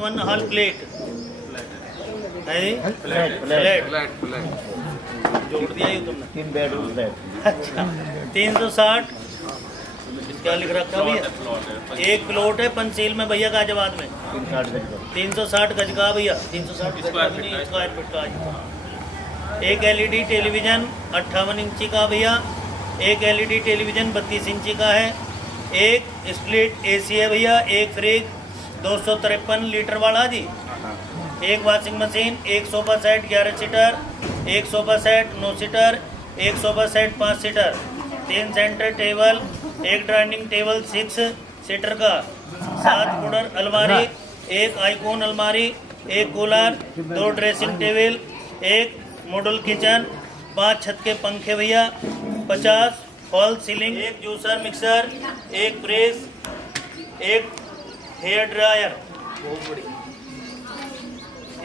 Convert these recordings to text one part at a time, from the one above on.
One hall plate है, flat जोड़ दिया ही तुमने। 3 बेडरूम फ्लैट। अच्छा 360 क्या लिख रखा भैया? एक प्लॉट है पंचशील में भैया, गाजियाबाद में 360 गज का भैया, 360 स्क्वायर फीट का। एक एलईडी टेलीविजन 58 इंची का भैया, एक एलईडी टेलीविजन 32 इंची का है, एक स्प्लिट एसी है भैया, एक फ्रिज 253 लीटर वाला जी, एक वॉशिंग मशीन, एक सोफा सेट 11 सीटर, एक सोफा सेट 9 सीटर, एक sofa set 5 seater, 3 centre table, एक डाइनिंग टेबल 6 सीटर का, 7 कूलर अलमारी, एक आइकॉन अलमारी, एक कूलर, 2 ड्रेसिंग टेबल, एक मॉडल किचन, 5 छत के पंखे भैया, 50 फॉल सीलिंग, एक जूसर मिक्सर, एक प्रेस, एक हेयर ड्रायर, बहुत बड़ी,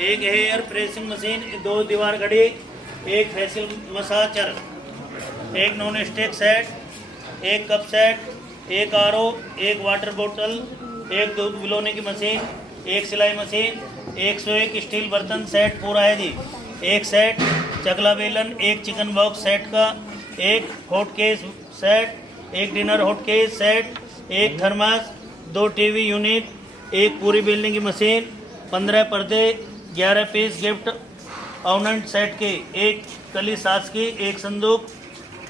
एक हेयर प्रेसिंग मशीन, 2 दीवार घड़ी, एक फेशियल मसाजर, एक नॉन स्टिक सेट, एक कप सेट, एक आरओ, एक वाटर बोतल, एक दूध बिलोने की मशीन, एक सिलाई मशीन, 101 स्टील बर्तन सेट पूरा है जी, एक सेट चकला बेलन, एक चिकन बॉक्स सेट का, एक हॉट केस सेट, एक डिनर हॉट केस सेट, एक थर्मस, 2 टीवी यूनिट, एक पूरी बिल्डिंग की मशीन, 15 पर्दे, 11 पीस गिफ्ट ऑर्नामेंट सेट के, एक कली सास की, एक संदूक,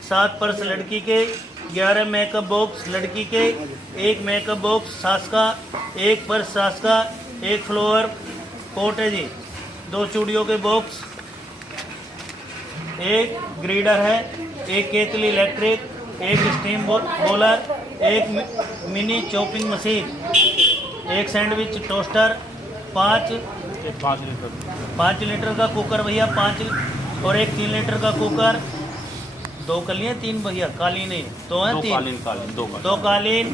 7 पर्स लड़की के, 11 मेकअप बॉक्स लड़की के, एक मेकअप बॉक्स सास का, एक पर्स सास का, एक फ्लावर पोट है जी, 2 चूड़ियों के बॉक्स, एक ग्रीडर है, एक केतली इलेक्ट्रिक, एक स्टीम बॉलर, एक मिनी चॉपिंग मशीन, एक सैंडविच टोस्टर, 5 लीटर का कुकर भैया, 5 और एक 3 लीटर का कुकर, 2 कलियाँ 3 भैया, कालीन नहीं तो है 3, 2 कालीन,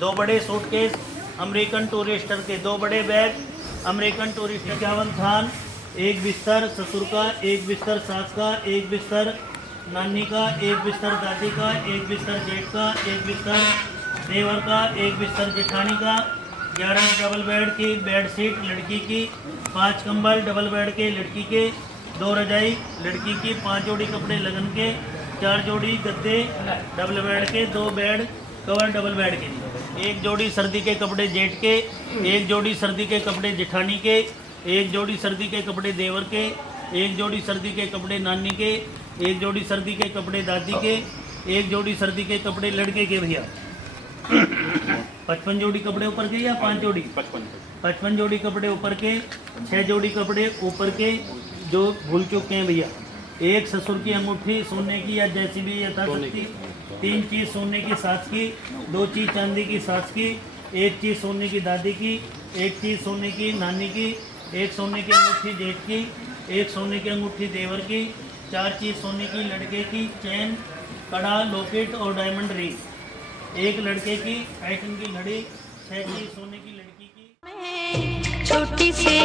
2 बड़े सूटकेस अमेरिकन टूरिस्टर के, 2 बड़े बैग अमेरिकन टूरिस्टर, 51 थान, एक बिस्तर ससुर का, एक बिस्तर सास का, एक बिस्तर नानी का, एक बिस्तर दादी का, एक बिस्तर जेठ का, एक बिस्तर देवर का, एक बिस्तर जेठानी का, 11 डबल बेड की बेडशीट लड़की की, 5 कंबल डबल बेड के लड़की के, 2 रजाई लड़की की, 5 जोड़ी कपड़े लगन के, 4 जोड़ी गद्दे डबल बेड के, 2 बेड कवर डबल बेड के, 1 जोड़ी सर्दी के कपड़े जेठ के, 1 जोड़ी सर्दी के कपड़े जेठानी के, 1 जोड़ी सर्दी के कपड़े देवर के, 1 जोड़ी सर्दी के कपड़े नानी के, 1 जोड़ी सर्दी के कपड़े दादी के, 1 जोड़ी सर्दी के कपड़े लड़के के भैया, 55 जोड़ी कपड़े ऊपर के या 5 जोड़ी? 55 जोड़ी कपड़े ऊपर के, 6 जोड़ी कपड़े ऊपर के जो भूल चुके हैं भैया, 1 ससुर की अंगूठी सोने की या जैसी भी यथाशक्ति, 3 चीज़ सोने की सास की, 2 चीज़ चांदी की सास की, 1 चीज़ सोने की दादी की, 1 चीज़ सोने की नानी की, 1 सोने की अंगूठी जेठ की, 1 सोने की अंगूठी देवर की, 4 चीज़ सोने की लड़के की, चैन कड़ा लॉकेट और डायमंड रिंग, 1 लड़के की टाइटन की घड़ी, 6 चीज़ सोने की लड़की की। छोटी से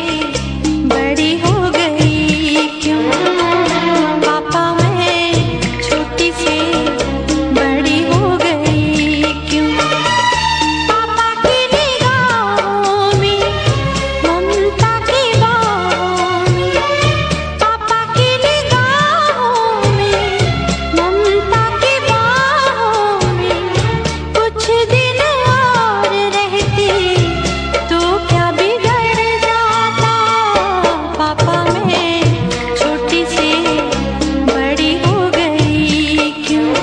बड़ी हो गई क्यों पापा, मैं छोटी से बड़ी हो गई क्यों, पापा की निगाहों में ममता की बाहों में, पापा की निगाहों में ममता की बाहों में, कुछ दिन और रहती तो क्या बिगड़ जाता, पापा मैं छोटी से बड़ी हो गई क्यों,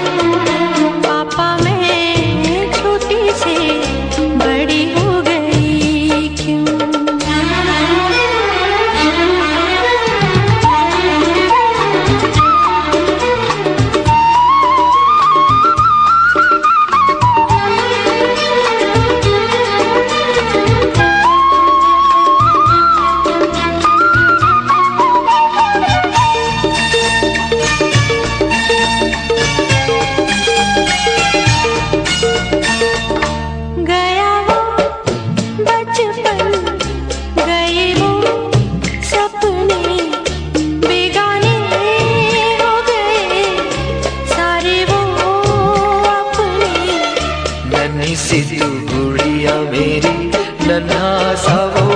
पापा मैं छोटी से बड़ी हो गई क्यों। गया वो बचपन, गए वो सपने, बेगाने हो गए सारे वो अपने, नन्ही सी तू गुड़िया मेरी, नन्हा सा वो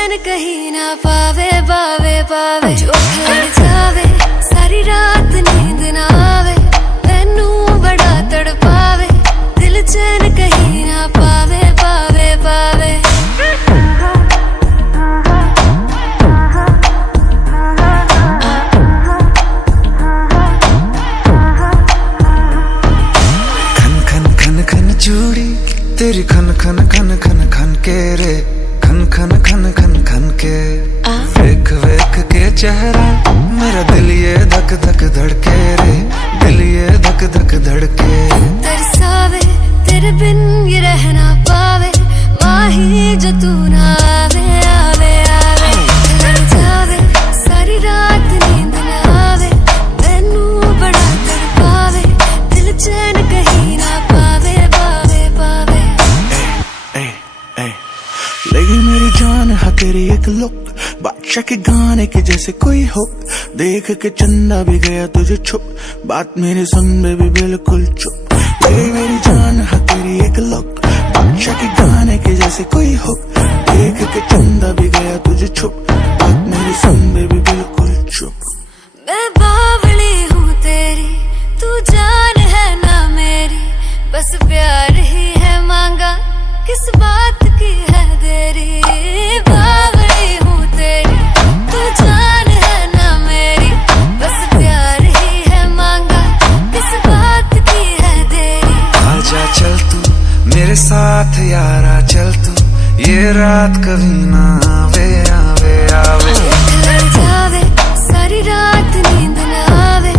चैन कहीं ना पावे पावे पावे जो लड़ जावे सारी रात नींद ना आवे मैनू बड़ा तड़पावे दिल चैन कहीं ना पावे पावे पावे चूड़ी तेरी खन खन खन खन खन के रे खन खन खन खन खन के वेख वेख के चेहरा मेरा दिल ये धक धक धड़के रे दिल ये धक धक धड़के तरसावे तेरे बिन ये रह ना पावे माही जो तू ना आवे आवे आवे लड़ जावे सारी रात नींद ना आवे मैनू बड़ा तड़पावे दिल चैन कहीं ना पावे पावे पावे लगी मेरी जान है तेरी एक लुक बादशाह के गाने के जैसे कोई हो देख के चंदा भी गया तुझे छुप बात मेरी सुन बेबी बिल्कुल चुप लगी मेरी जान है तेरी एक लुक बादशाह के गाने के जैसे कोई हो देख के चंदा भी गया तुझे छुप बात मेरी सुन बेबी बिल्कुल चुप मैं बावली हूँ तेरी तू जान है ना मेरी बस प्यार ही है मांगा किस बात की है देरी बावली हूँ तेरी तू जान है ना मेरी बस प्यार ही है मांगा किस बात की है देरी आजा चल तू मेरे साथ यारा चल तू ये रात कभी ना आवे आवे आवे लड़ जावे सारी रात नींद ना आवे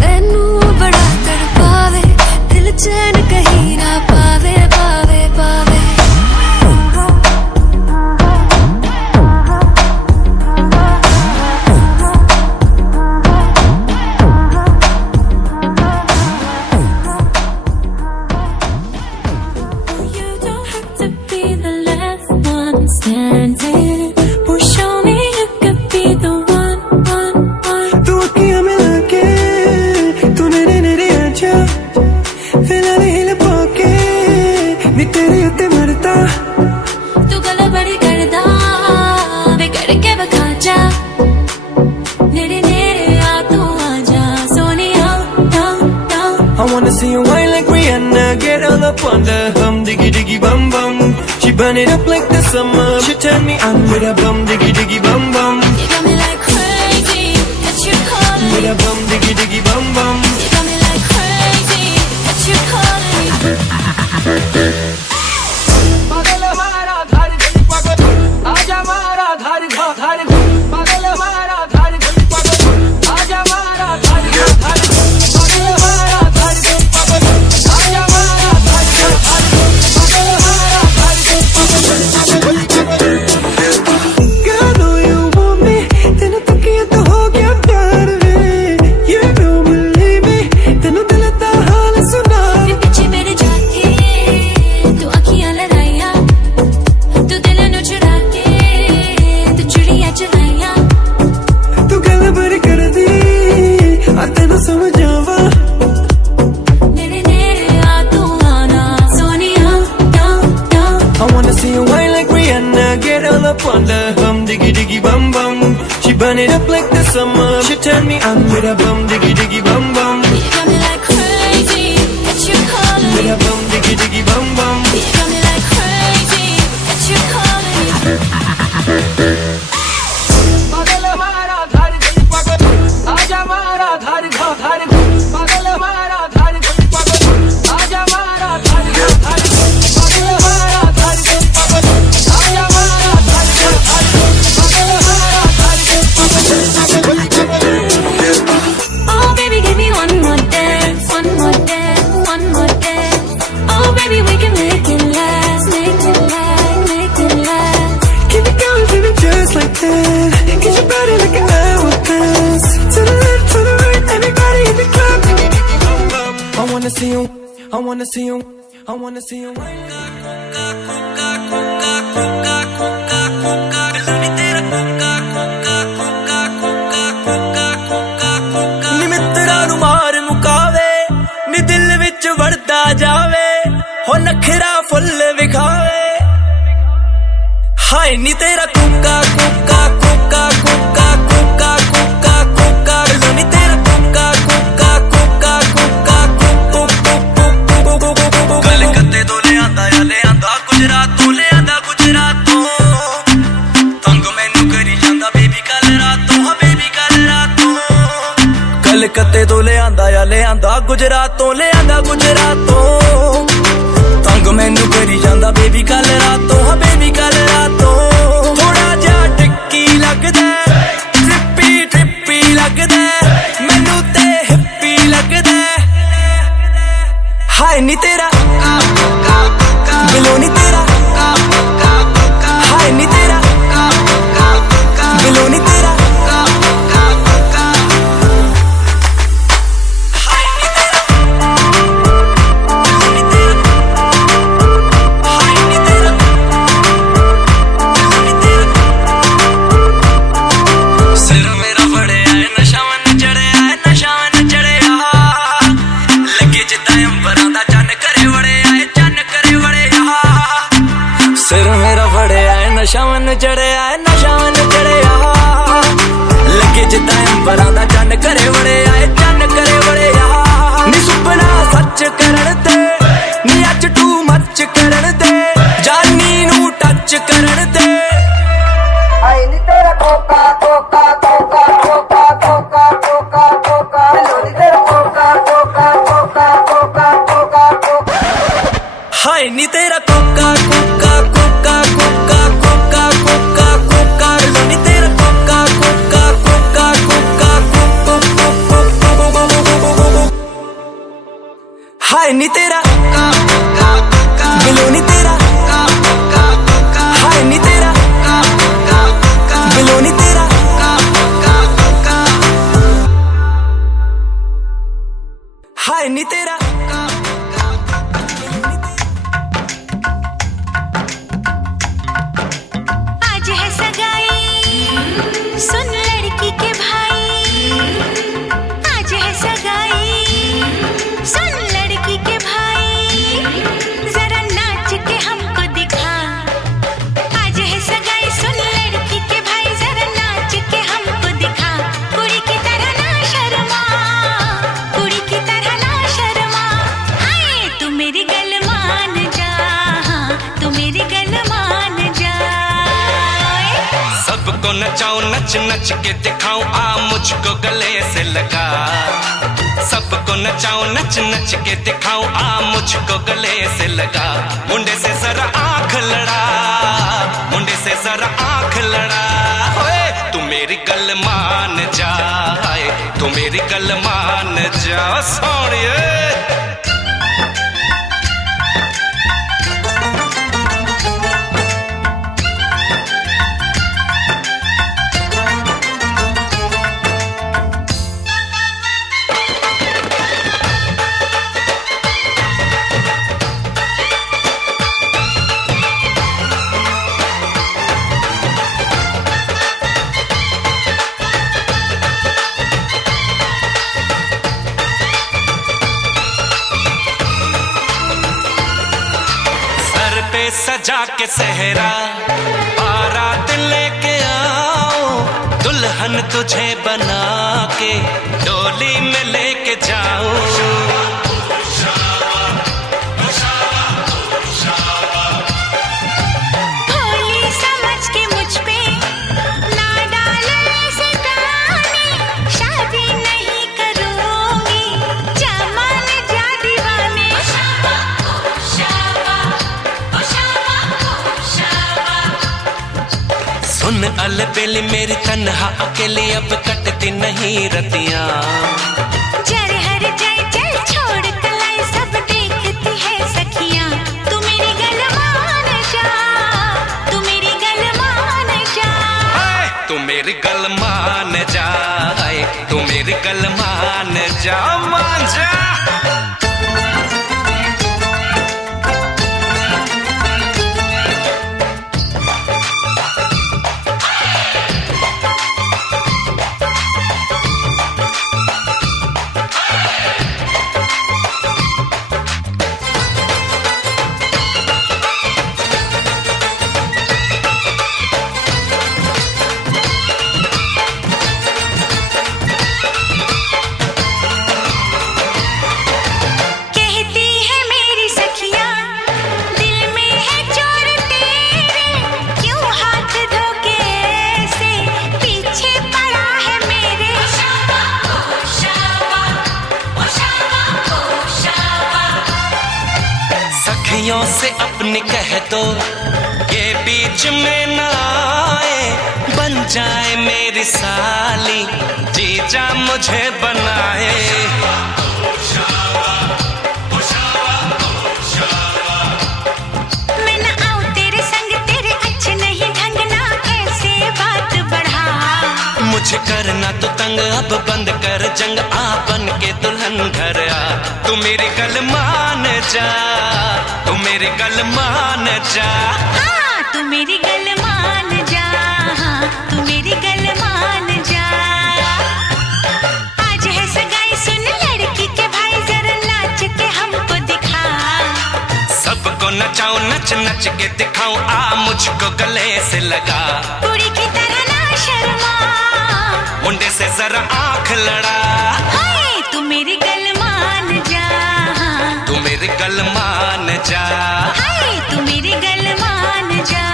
मैनू बड़ा तड़पावे दिल चैन कहीं ना पावे पावे पावे See you wine like Rihanna, get all up on the hum, diggy diggy bum bum. She burn it up like the summer. She turn me on with a bum, diggy diggy bum bum. You got me like crazy, that you calling With a bum, diggy diggy bum bum. You got me like crazy, that you calling पागल हमारा धार गली पागल, आजा हमारा धार घा धार घा. पागल हमारा धार गली पागल, आजा हमारा धार घा धार घा. पागल हमारा धार गली पागल, आजा हमारा धार घा धार घा. पागल हमारा धार गली पागल. Girl, I know you want me, तेनू तकिया तो हो गया प्यार वे. You don't believe me, तेनू दिल दा हाल सुना. पीछे मेरे जाके तू अखियां लड़ाइया तू दिल नू चुरा के तू चुड़िया चलाइया तू गल बड़ी कर दी आ तेनू समझावा मेरे नेड़े आ तू आना Sonia I wanna see you wine like Rihanna, get all up on the hum, diggy diggy bum bum. She burn it up like the summer. She turn me on with a bum, diggy diggy bum bum. You got me like crazy, that you calling With a bum, diggy diggy bum bum. You got me like crazy, that you calling पागल हमारा धार गली पागल, आजा हमारा धार घा धार घा. पागल हमारा धार गली पागल, आजा हमारा धार घा धार घा. पागल हमारा धार गली पागल, आजा हमारा धार घा धार घा. पागल हमारा धार गली पागल. Oh baby, give me one more dance, one more dance, one more dance. Oh baby, we can make it last, make it last, make it last. Keep it going, keep it just like that. Get your body like an hourglass. To the left, to the right, everybody in the club. I wanna see you, I wanna see you, I wanna see you. ਨੀ ਮਿੱਤਰਾਂ ਨੂੰ ਮਾਰ ਮੁਕਾਵੇ ਨੀ ਦਿਲ ਵਿੱਚ ਵੜਦਾ ਜਾਵੇ ਹੋ ਨਖਰਾ ਫੁੱਲ ਵਿਖਾਵੇ ਹਾਏ ਨੀ ਤੇਰਾ ਕੁੱਕਾ कलकत्ते तो ले आंदा गुजरातों ले आंदा गुजरातों तंग मैनू करी जांदा बेबी कल रातों हाँ बेबी कल रातों थोड़ा जा टिक्की लगदा ट्रिपी लगदा मैनू ते हिप्पी लगदा हाय नी तेरा बिलो नी तेरा हाय नी तेरा बिलो नी तेरा नशावन चढ़िया लगे जिदा अंबरां दा चन्न करे वड़े आए चन्न करे वड़े नी सुपना सच करन दे नी अज टू मच करन दे जानी नू टच करन दे हाय नी तेरा कोका कोका कोका कोका कोका कोका कोका लो नी तेरा कोका कोका कोका कोका कोका कोका हाय नी तेरा कोका कोका कोका कोका कोका कोका कोका लो नी तेरा कोका कोका कोका कोका कोका हाय नी तेरा बिलो नी तेरा हाय नी तेरा बिलो नी तेरा हाय नी तेरा आज है सगाई सुन लड़की के भाई आज है सगाई सुन लड़की के भाई जरा नाच के हमको दिखा आज है सगाई सुन लड़की के भाई जरा नाच के हमको दिखा कुड़ी की तरह ना शर्मा कुड़ी की तरह ना शर्मा हाय तू मेरी गल मान जा तू मेरी गल मान जा सबको नचाऊं नच नच के दिखाऊं आ मुझको गले से लगा सबको नचाऊं नच नच के दिखाऊं आ मुझको गले से लगा मुंडे से जरा आंख लड़ा मुंडे से जरा आंख लड़ा ओए तू मेरी गल मान जा तू मेरी गल मान जा सोनिए सजा के सहरा बारात लेके आओ दुल्हन तुझे बना के डोली में लेके जाओ भोली समझ के मुझ पे ना डालो ऐसे गाने शादी नहीं करूंगी जमान जा दीवाने सुन अलबेली मेरी तन्हा अकेली अब कटती नहीं रतियां जर हर जाए चल छोड़ कलाई सब देखती है सखियां तू मेरी गल मान जा तू मेरी गल मान जा तू मेरी गल मान जा तू मेरी गल मान जा मान जा से अपनी कह दो ये बीच में ना आए, बन जाए मेरी साली, जीजा मुझे बनाए। मैं ना आऊं तेरे संग, तेरे अच्छे नहीं ढंग ना ऐसे बात बढ़ा। मुझे करना तो तंग, अब बंद कर जंग, आ बन के दुल्हन घर आ। तू मेरी गल मान जा, तू मेरी गल मान जा। हाँ, तू मेरी गल मान जा, हाँ, तू मेरी गल मान जा। आज है सगाई, सुन लड़की के भाई, जरा नाच के हमको दिखा। सबको नचाऊं, नच नच के दिखाऊं, आ मुझको गले से लगा। कुड़ी की तरह ना शर्मा, मुंडे से जरा आंख लड़ा। हाय, तू मेरी गल मान जा, हाँ, तू मेरी गल मान जा। हाय, तू मेरी गल मान जा,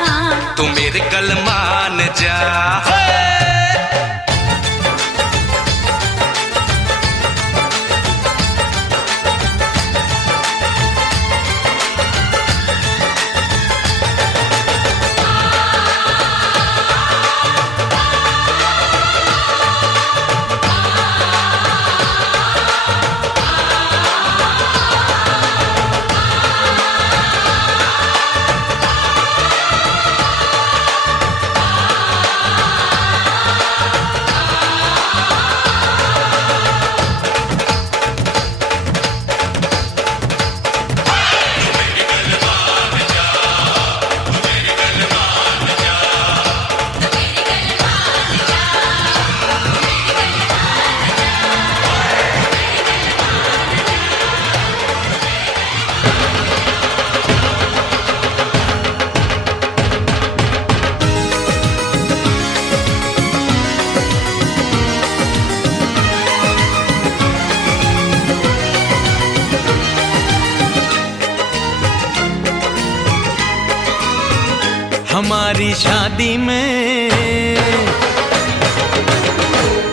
हाँ। तू मेरी गल मान जा। हमारी शादी में,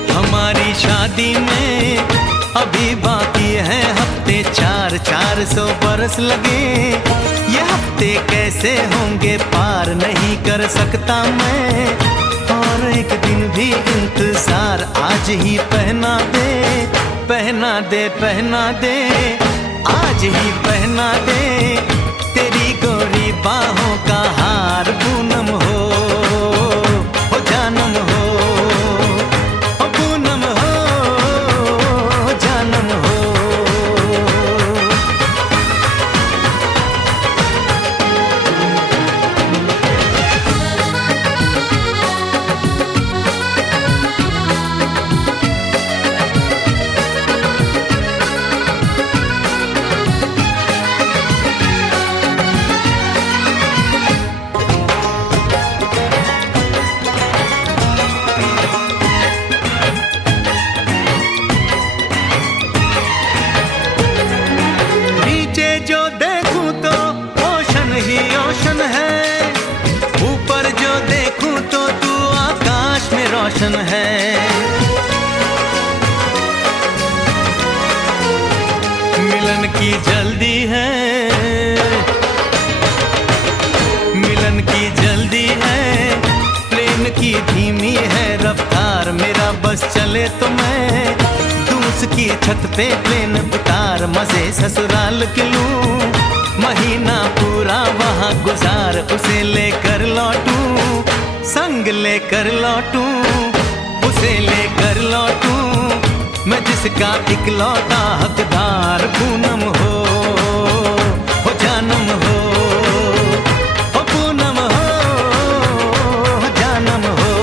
हमारी शादी में अभी बाकी है हफ्ते 400 बरस लगे। ये हफ्ते कैसे होंगे पार नहीं कर सकता मैं, और एक दिन भी इंतजार आज ही पहना दे, पहना दे, पहना दे, आज ही पहना दे। तेरी गोरी बाहों का हार पूनम हो जानम हो, पूनम हो जानम हो। रोशन है, मिलन की जल्दी है, मिलन की जल्दी है, प्लेन की धीमी है रफ्तार। मेरा बस चले तो मैं दूं उसकी छत पे प्लेन उतार, मजे ससुराल के लूं, महीना पूरा वहाँ गुजार, उसे लेकर लौटूं, संग लेकर लौटूं, उसे लेकर लौटूं, मैं जिसका इकलौता हकदार। पूनम हो जानम हो, पूनम हो जानम हो।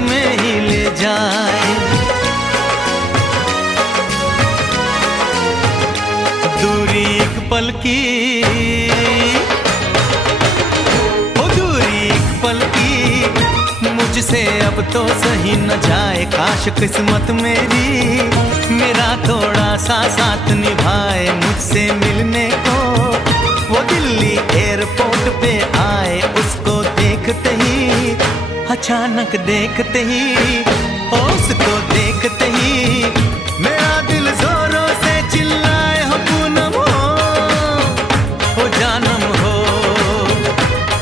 में ही ले जाए। दूरी एक पल की, ओ दूरी एक पल की मुझसे अब तो सही न जाए। काश किस्मत मेरी मेरा थोड़ा सा साथ निभाए। मुझसे मिलने को वो दिल्ली एयरपोर्ट पे आए। उसको देखते ही, अचानक देखते ही, उसको देखते ही मेरा दिल जोरों से चिल्लाए, हो पूनम हो जानम हो,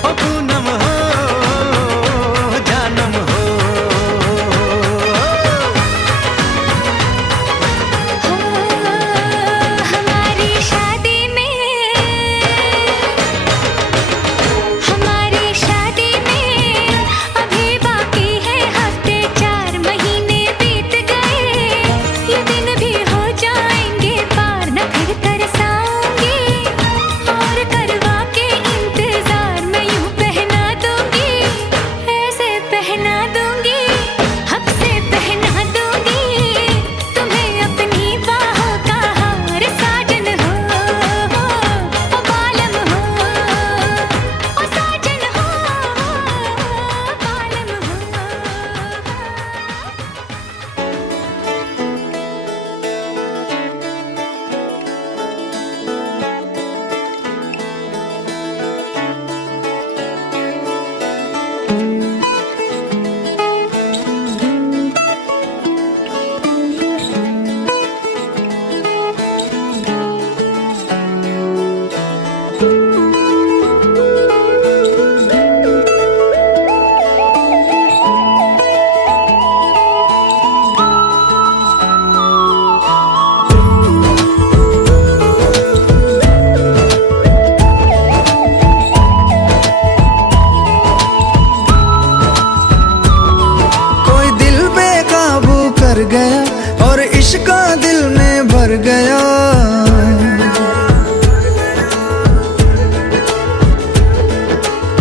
हो पूनम हो जानम हो। हमारी शादी में, हमारी शादी में अभी बाकी है हफ्ते 4 महीने बीत गए। ये दिन भी हो जाएंगे पार, न फिर तरसाऊंगी और करवा के इंतजार मैं यूं पहना दूंगी, ऐसे पहना दूंगी, हक से पहना दूंगी तुम्हें अपनी बाहों का हार। साजन हो, ओ बालम हो, ओ साजन हो, बालम हो। कोई दिल बेकाबू कर गया और इश्क दिल में भर गया।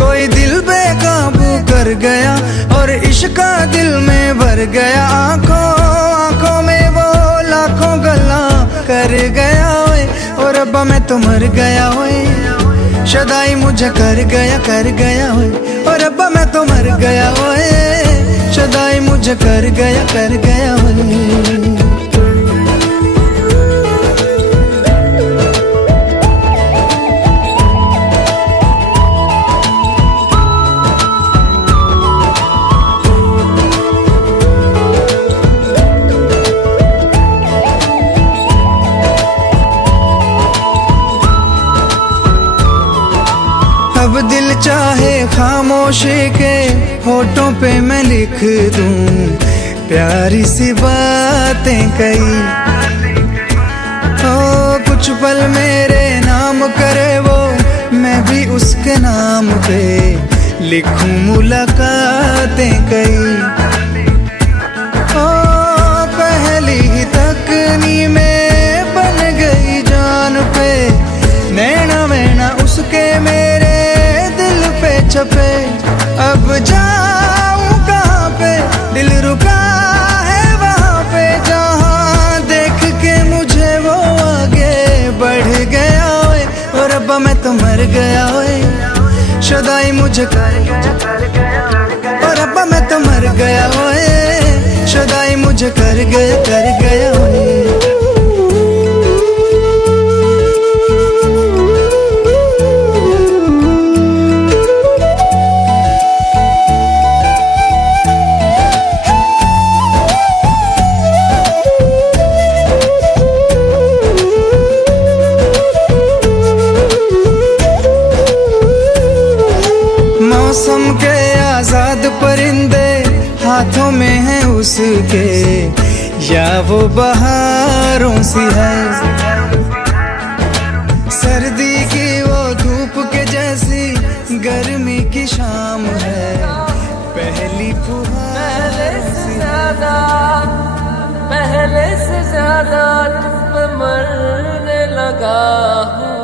कोई दिल बेकाबू कर गया और इश्क दिल में भर गया। आंखों आंखों में वो लाखों गल्ला कर गया ओए, और रब्बा मैं तो मर गया ओए। शदाई मुझे कर गया ओए, और रब्बा मैं तो मर गया ओए। शदाई मुझे कर गया ओए। अब दिल चाहे खामोशी के होठों पे मैं लिख दूं प्यारी सी बातें कई। ओ कुछ पल मेरे नाम करे वो, मैं भी उसके नाम पे लिखूं मुलाकातें कई। ओ पहली ही तकनी में बन गई जान पे, नैना वैना उसके मेरे दिल पे छपे। अब जाऊं कहाँ पे, दिल रुका है वहाँ पे, जहाँ देख के मुझे वो आगे बढ़ गया ओए। और रब्बा मैं तो मर गया ओए। शदाई मुझे कर गया, और रब्बा मैं तो मर गया ओए। शदाई मुझे कर गया ओए। मौसम के आजाद परिंदे हाथों में है उसके, या वो बहारों सी है। सर्दी की वो धूप के जैसी गर्मी की शाम है, पहली फुहार सी पहले से ज्यादा तुम पे मरने लगा हूँ।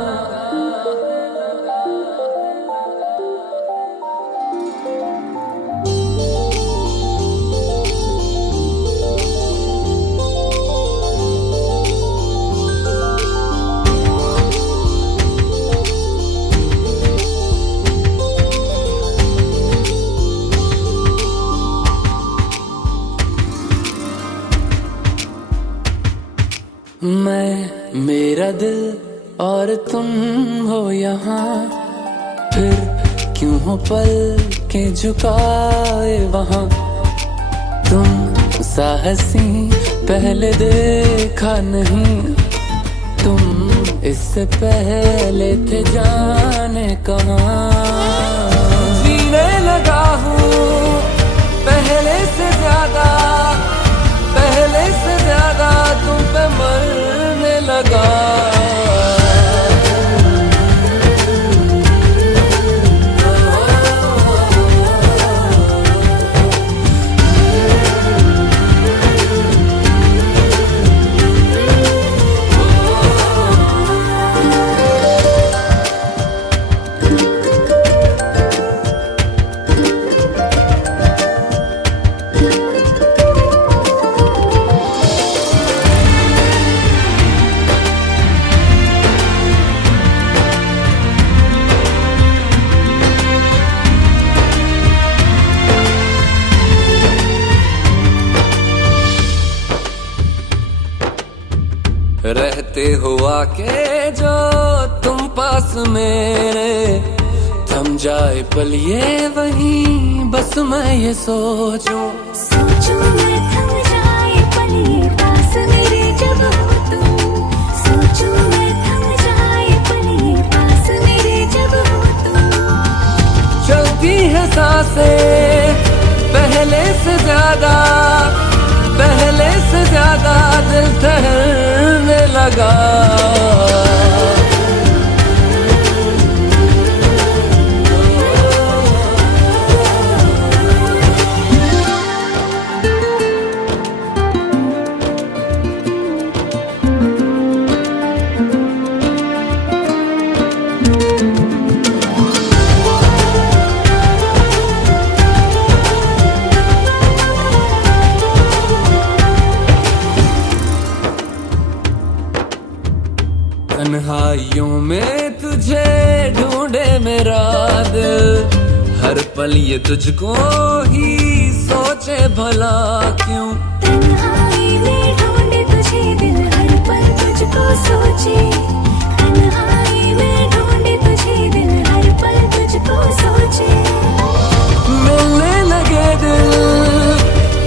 मैं मेरा दिल और तुम हो यहाँ, फिर क्यों हो पल के झुकाए वहाँ। तुम साहसी पहले देखा नहीं, तुम इससे पहले थे जाने कहाँ। जीने लगा हूँ पहले से ज्यादा, पहले से ज्यादा तुम पे मरने लगा। रहते हुआ के जो तुम पास मेरे, थम जाए पल ये वहीं बस मैं ये सोचूं। सोचूं मैं थम जाए पल ये पास मेरे जब हो तुम। सोचूं मैं थम जाए पल ये पास मेरे जब हो तुम। चलती है सांसें पहले से ज्यादा, पहले से ज्यादा दिल ठहरने लगा। तन्हाइयों में तुझे ढूंढे मेरा दिल, हर पल ये तुझको ही सोचे भला क्यों। तन्हाई में ढूंढे तुझे दिल, हर पल तुझको सोचे। तन्हाई में ढूंढे तुझे दिल, हर पल तुझको सोचे। मिलने लगे दिल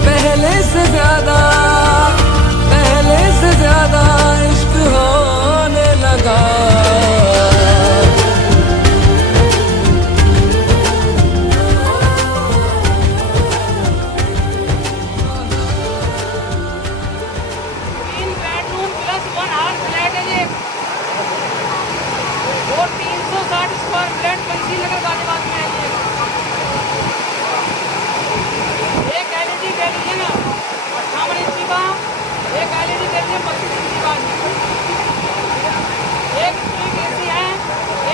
पहले से ज्यादा, पहले से ज्यादा इश्क होने लगा। बेडरूम प्लस 1 हाउस फ्लैट है ये, और 360 स्क्वायर फ्लैट पंछी नगर गाजियाबाद में है ये। एक एलईडी टेलीविजन 58 इंची का, एक एलईडी टेलीविजन 32 इंची का, एक स्प्लिट एसी है,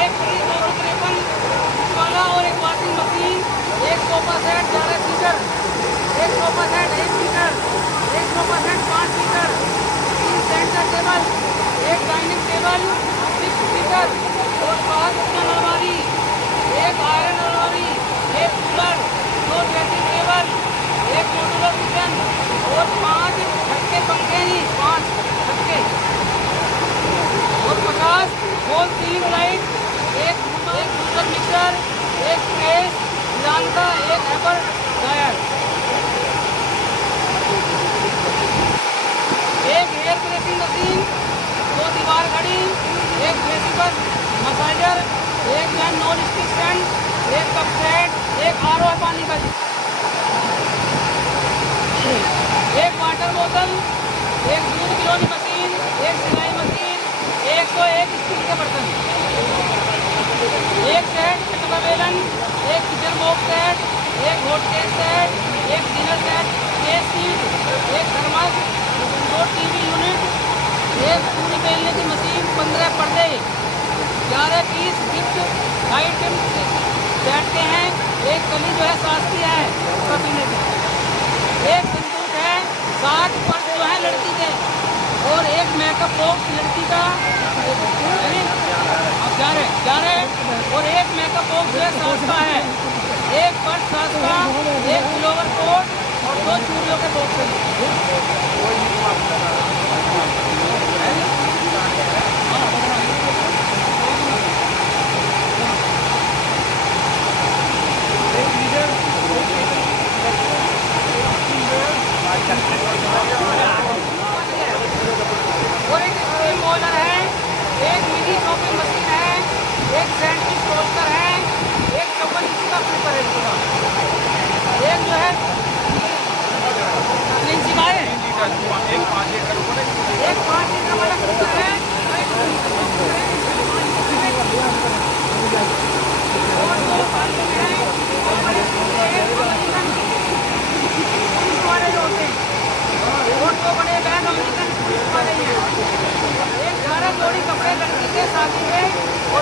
एक फ्रिज 253 इंच वाला और एक वॉशिंग मशीन, एक सोफा सेट 11 सीटर, एक सोफा सेट 1 सीटर, एक sofa set 5 seater, 3 centre table, एक डाइनिंग टेबल 6 सीटर और 5 किचन अलमारी, एक आयरन अलमारी, एक कूलर, 2 ड्रेसिंग टेबल, एक मॉड्यूलर किचन और 5 छक्के पंखे ही, 5 छक्के और 50 होल सीलिंग लाइट, एक जूसर मिक्सर, एक प्रेस जानता, एक एपर ड्रायर, एक एयर प्रेसिंग मशीन, 2 दीवार घड़ी, एक फेसिबल मसाइजर, एक नॉन स्टिक स्टैंड, एक कप सेट, एक आरओ पानी का, एक वाटर बोतल, एक दूध गिलोनी मशीन, एक सिलाई मशीन, 101 स्टील के बर्तन, एक सेट चटका बेलन, एक किचन बॉक्स सेट, एक हॉट केस सेट, एक डिनर सेट, केस सीट, एक थर्मस, 2 टीवी यूनिट, एक पूरी बेलने की मशीन, 15 पर्दे, 11 पीस गिफ्ट आइटम सेट के हैं, एक कली जो है सास की है उसका पीने की, एक संतूक है, 7 पर्स जो है लड़की के, और एक मेकअप बॉक्स लड़की का, अब जा रहे और एक मेकअप बॉक्स है सास का है, एक पर्स सास का, एक फ्लोवर कोट और 2 चूड़ियों के बॉक्स है।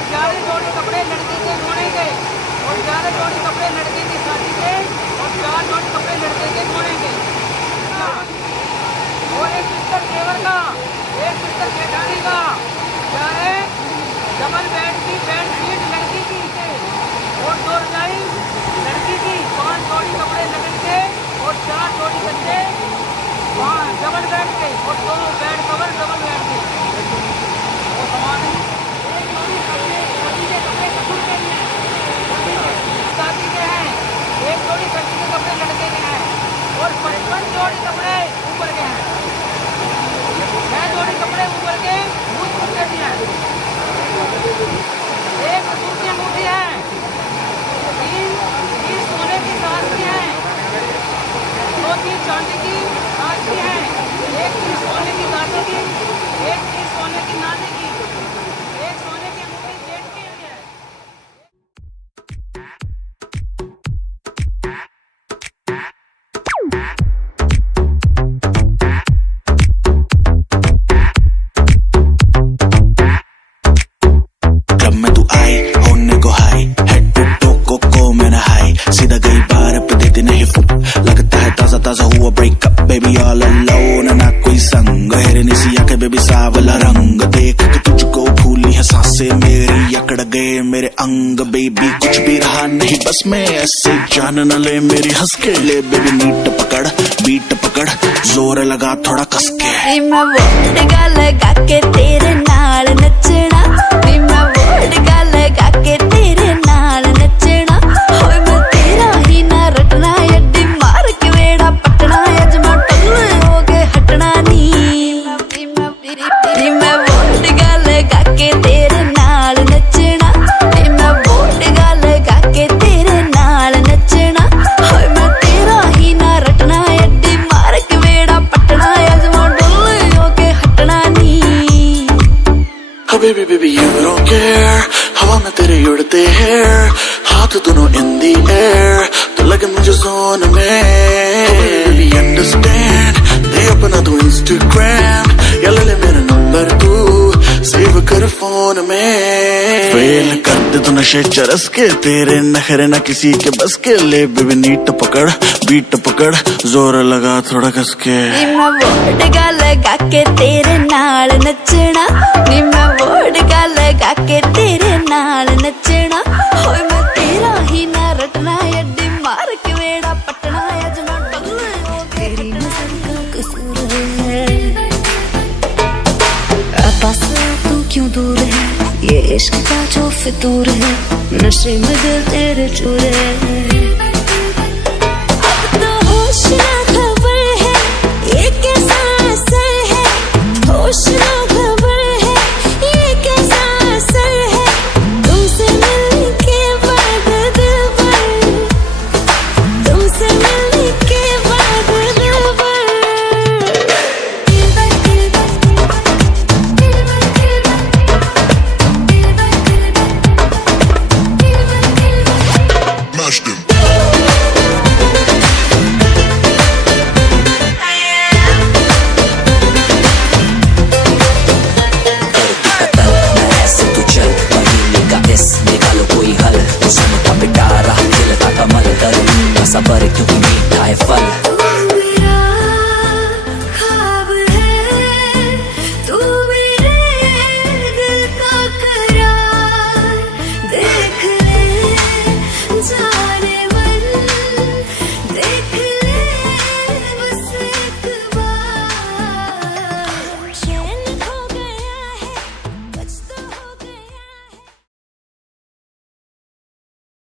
11 जोड़ी कपड़े लड़की के घोड़े के, और 11 जोड़ी कपड़े लड़की की शादी के, और 4 जोड़ी कपड़े लड़के के घोड़े के, और एक बिस्तर जेवर का, एक बिस्तर बैठाने का, 4 डबल बेड की बेड शीट लड़की की के, और 2 रजाई लड़की की, 5 जोड़ी कपड़े लड़के के, और 4 जोड़ी गद्दे डबल बेड के, और 2 बेड कवर डबल बेड के, और सामान एक जोड़ी कपड़े शादी के कपड़े ससुर के लिए शादी के हैं, एक जोड़ी शादी के कपड़े लड़के के हैं, और 55 जोड़ी कपड़े ऊपर के हैं, 6 जोड़ी कपड़े ऊपर के मुझ के भी हैं, एक ससुर की अंगूठी है, 3 सोने की सास की है, 2 चीज चांदी की सास की है, 1 चीज सोने की दादी की, 1 चीज सोने की नानी की, 1 सोने की अंगूठी जेठ की हुई है। क्लब में तू आई होने को हाई, हेड टू टो को मैं नहाई, सीधा गई बार पे देती नहीं फुट, लगता है ताजा ताजा हुआ ब्रेकअप, बेबी ऑल अलोन ना कोई संग, हेरनी सी आंखें बेबी सावला रंग, देख के तुझको भूली है सांसें मेरी, अकड़ गए मेरे अंग, बेबी कुछ भी रहा नहीं बस में, ऐसे जान न ले मेरी हंस के, ले बेबी नीट पकड़ बीट पकड़, जोर लगा थोड़ा कस के, मैं वोडका लगा के तेरे नाल नचना, मैं वोडका लगा के तेरे नाल नचना, होए मैं तेरा ही ना रटना, अड्डी मार के वेड़ा पटना, अजमा टल्ले हो के हटना नी, मैं वोडका लगा के तेरे नाल नचना, मैं वोडका लगा के तेरे नाल नचना, होए मैं तेरा ही ना रटना, अड्डी मार के वेड़ा पटना, अजमा टल्ले हो के हटना नी। Baby, baby, you don't care, हवा में तेरे उड़ते हैं, हाथ दोनों in the air, तो लगे मुझे जोन में, baby, understand, दे अपना तू Instagram, या ले ले मेरा नंबर तू, सेव कर फोन में, फेल कर दे तू नशे चरस के, तेरे नखरे ना किसी के बस के, ले बेबी नीट पकड़ बीट पकड़, जोर लगा थोड़ा कस के, मैं वोडका लगा के तेरे नाल नचना, मैं वोडका लगा के तेरे नाल नचना, होए मैं तेरा ही ना रटना, अड्डी मार के वेड़ा पटना, अजमा टल्ले हो तेरी नजर का कसूर है, पास तू क्यों दूर है, ये इश्क का जो फितूर है, नशे में दिल तेरे चूर है, अब तो होश ना